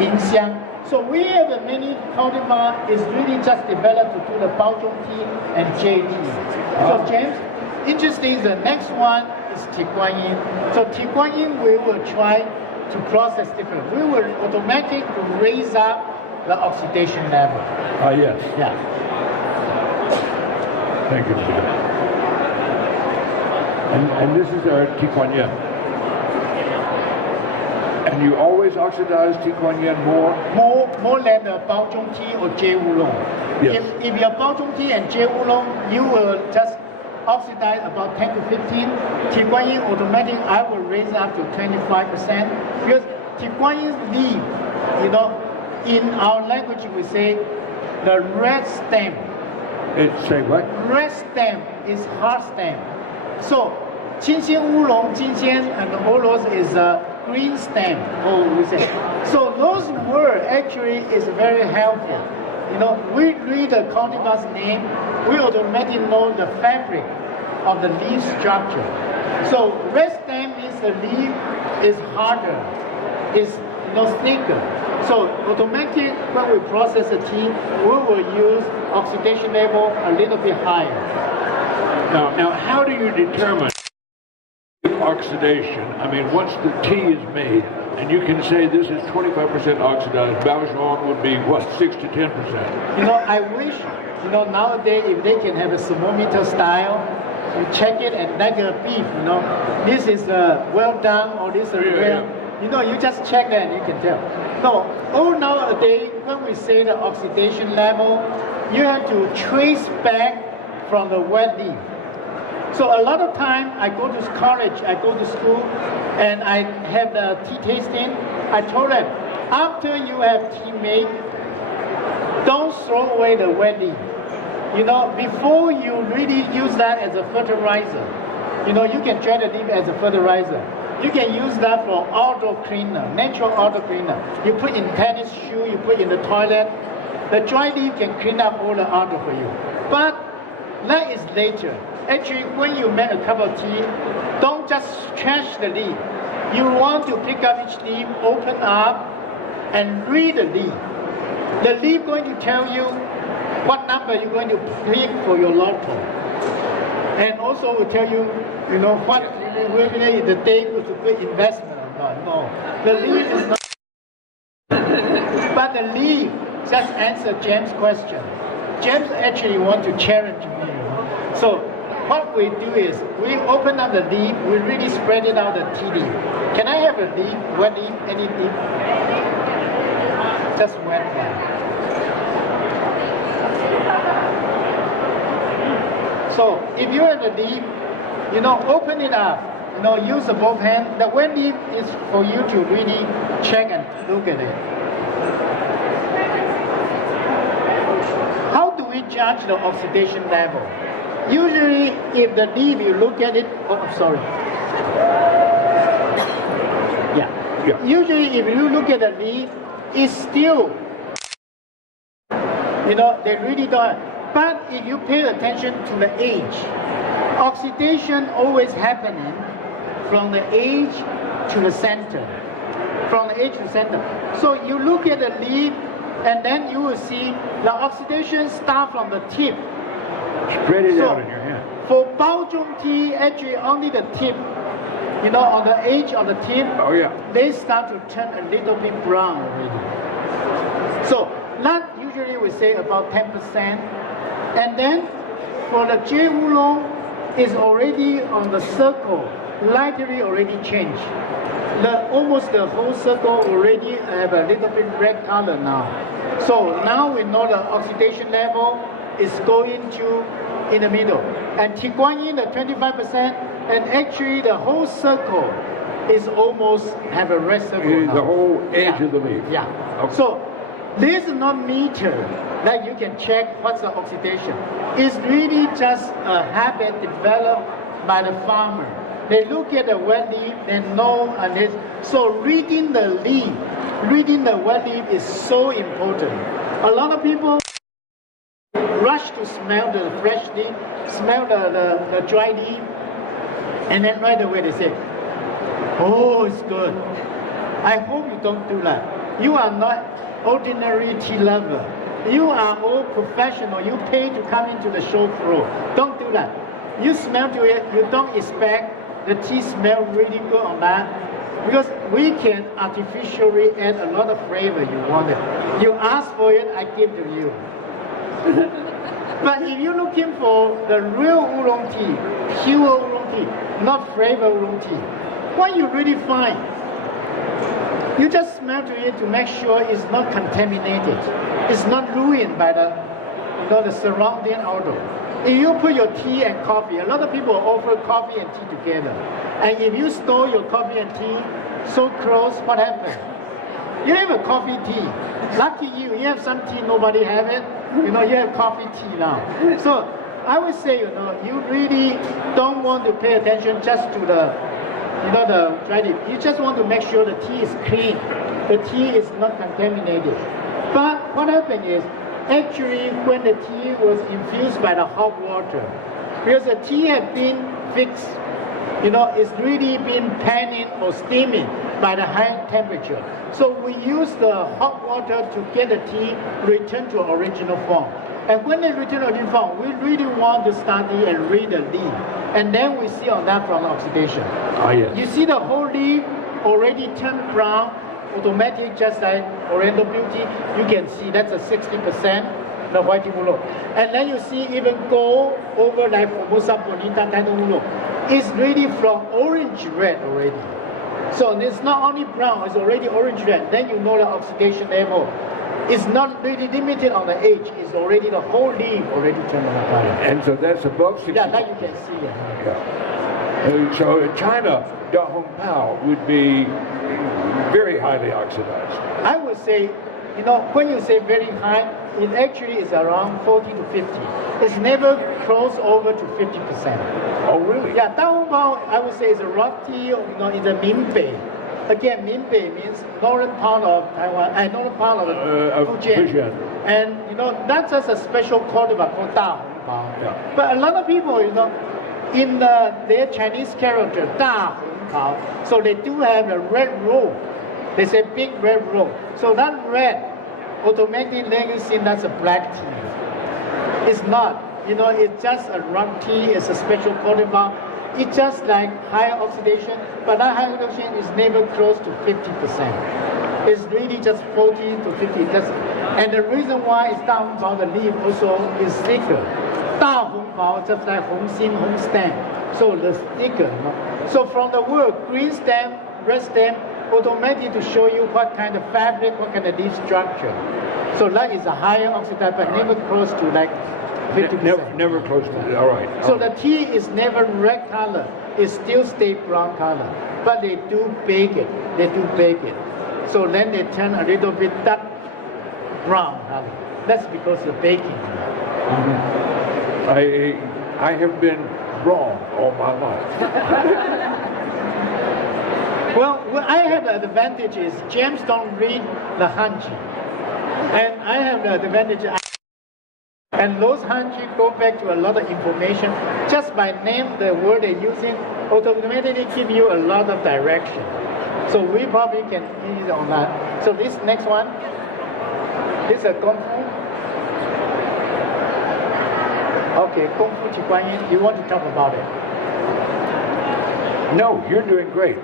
Binxiang. So we have a mini cultivar is really just developed to do the Baozhong tea and JT. So James, interesting, the next one is Tiguanyin. So Tiguanyin we will try to process different. We will automatically raise up the oxidation level. Yes. Yeah. Thank you, Peter. And this is our Tiguanyin. And you always oxidize Tiguanyin more than the Baozhong tea or J Oolong. Yes. If your Baozhong tea and J Oolong, you will just oxidize about 10 to 15. Tiguanyin automatic, I will raise up to 25%. Because Tiguanyin leaf, you know, in our language we say the red stem. Say what? Red stem is hard stem. So, Qingxian Oolong, Qingxian and all those is a green stem, we say. So those words actually is very helpful. You know, we read the cultivar's name, we automatically know the fabric of the leaf structure. So red stem means the leaf is harder, is thicker. So automatically when we process the tea, we will use oxidation level a little bit higher. Now how do you determine oxidation? I mean, once the tea is made, and you can say this is 25% oxidized, Baozhong would be what, 6 to 10%? You know, I wish, you know, nowadays if they can have a thermometer style, you check it and like a beef, you know, this is well done or this is well, you know, you just check it and you can tell. No, all nowadays when we say the oxidation level, you have to trace back from the wet leaf. So a lot of time I go to college, I go to school, and I have the tea tasting. I told them, after you have tea made, don't throw away the wet leaf. You know, before you really use that as a fertilizer, you know, you can try the leaf as a fertilizer. You can use that for outdoor cleaner, natural outdoor cleaner. You put in tennis shoe, you put in the toilet. The dry leaf can clean up all the outdoor for you. But that is later. Actually, when you make a cup of tea, don't just trash the leaf. You want to pick up each leaf, open up, and read the leaf. The leaf going to tell you what number you're going to pick for your lotto. And also will tell you, you know, what really is the day to put investment or not. No, the leaf is not. But the leaf just answered James' question. James actually want to challenge me. You know? So what we do is we open up the leaf, we really spread it out the tea leaf. Can I have a leaf, wet leaf, any leaf? Just wet one. So if you have a leaf, you know, open it up. You know, use the both hands. The wet leaf is for you to really check and look at it. How do we judge the oxidation level? Usually, if the leaf, you look at it, Yeah. Usually, if you look at the leaf, it's still, you know, they really don't. But if you pay attention to the age, oxidation always happening from the age to the center. From the age to the center. So you look at the leaf, and then you will see the oxidation start from the tip. Spread it out in your hand. For Baozhong tea, actually only the tip, you know, on the edge of the tip, they start to turn a little bit brown already. So that usually we say about 10%. And then for the J Oolong is already on the circle, lightly already changed. Almost the whole circle already have a little bit red color now. So now we know the oxidation level is going to in the middle. And Tiguanyin, the 25%, and actually the whole circle is almost have a red circle now. The whole edge of the leaf. Yeah. Okay. So this is not meter that you can check what's the oxidation. It's really just a habit developed by the farmer. They look at the wet leaf, they know, and it's, so reading the leaf, reading the wet leaf is so important. A lot of people rush to smell the fresh leaf, smell the dry leaf, and then right away they say, oh, it's good. I hope you don't do that. you are not ordinary tea lover. You are all professional. You pay to come into the show floor. Don't do that. You smell to it. You don't expect the tea smell really good on that. Because we can artificially add a lot of flavor you wanted. You ask for it, I give to you. But if you're looking for the real oolong tea, pure oolong tea, not flavor oolong tea, what you really find? You just smell to it to make sure it's not contaminated. It's not ruined by the surrounding odor. If you put your tea and coffee, a lot of people offer coffee and tea together. And if you store your coffee and tea so close, what happens? You have a coffee tea. Lucky you, you have some tea, nobody have it. You have coffee tea now. So I would say, you really don't want to pay attention just to the you just want to make sure the tea is clean. The tea is not contaminated. But what happened is, actually, when the tea was infused by the hot water, because the tea had been fixed, it's really been panning or steaming by the high temperature. So we use the hot water to get the tea returned to original form. And when they return to original form, we really want to study and read the leaf. And then we see on that from oxidation. Ah, yes. You see the whole leaf already turned brown, automatic, just like Oriental Beauty. You can see that's a 60%, the white oolong. And then you see even go over like Formosa Bonita, Taiwan oolong. It's really from orange red already. So it's not only brown, it's already orange red. Then you know the oxidation level. It's not really limited on the age. It's already the whole leaf already turned color. And so that's above 60. Yeah, that you can see it. Yeah. So in China, Da Hong Pao would be very highly oxidized. I would say, when you say very high, it actually is around 40 to 50. It's never close over to 50%. Oh, really? Yeah, Da Hong Pao, I would say, is a rock tea, in the Minbei. Again, Minbei means northern part of Taiwan, and northern part of Fujian. And that's just a special cultivar called Da Hong Pao. Yeah. But a lot of people, in their Chinese character, Da Hong Pao, so they do have a red roll. They say big red roll. So that red automatically makes you think that's a black tea. It's not. It's just a rock tea. It's a special cultivar. It's just like higher oxidation, but that higher oxidation is never close to 50%. It's really just 40 to 50. And the reason why it's Da Hong Pao, the leaf also is thicker. Da Hong Pao, just like Hong Xin, Hong stem. So the thicker. So from the word green stem, red stem, automatically to show you what kind of fabric, what kind of leaf structure. So that is a higher oxidizer, but never close to like 50%. Never close to it. All right. So the tea is never red color. It still stays brown color. But they do bake it. So then they turn a little bit dark brown color. That's because of the baking. I have been wrong all my life. Well, I have the advantage is James don't read the Hanji. And I have the advantage. And those Hanji go back to a lot of information. Just by name, the word they're using, automatically give you a lot of direction. So we probably can use it on that. So this next one, this is a Kung Fu. Okay, Kung Fu Qi Guan Yin, you want to talk about it? No, you're doing great.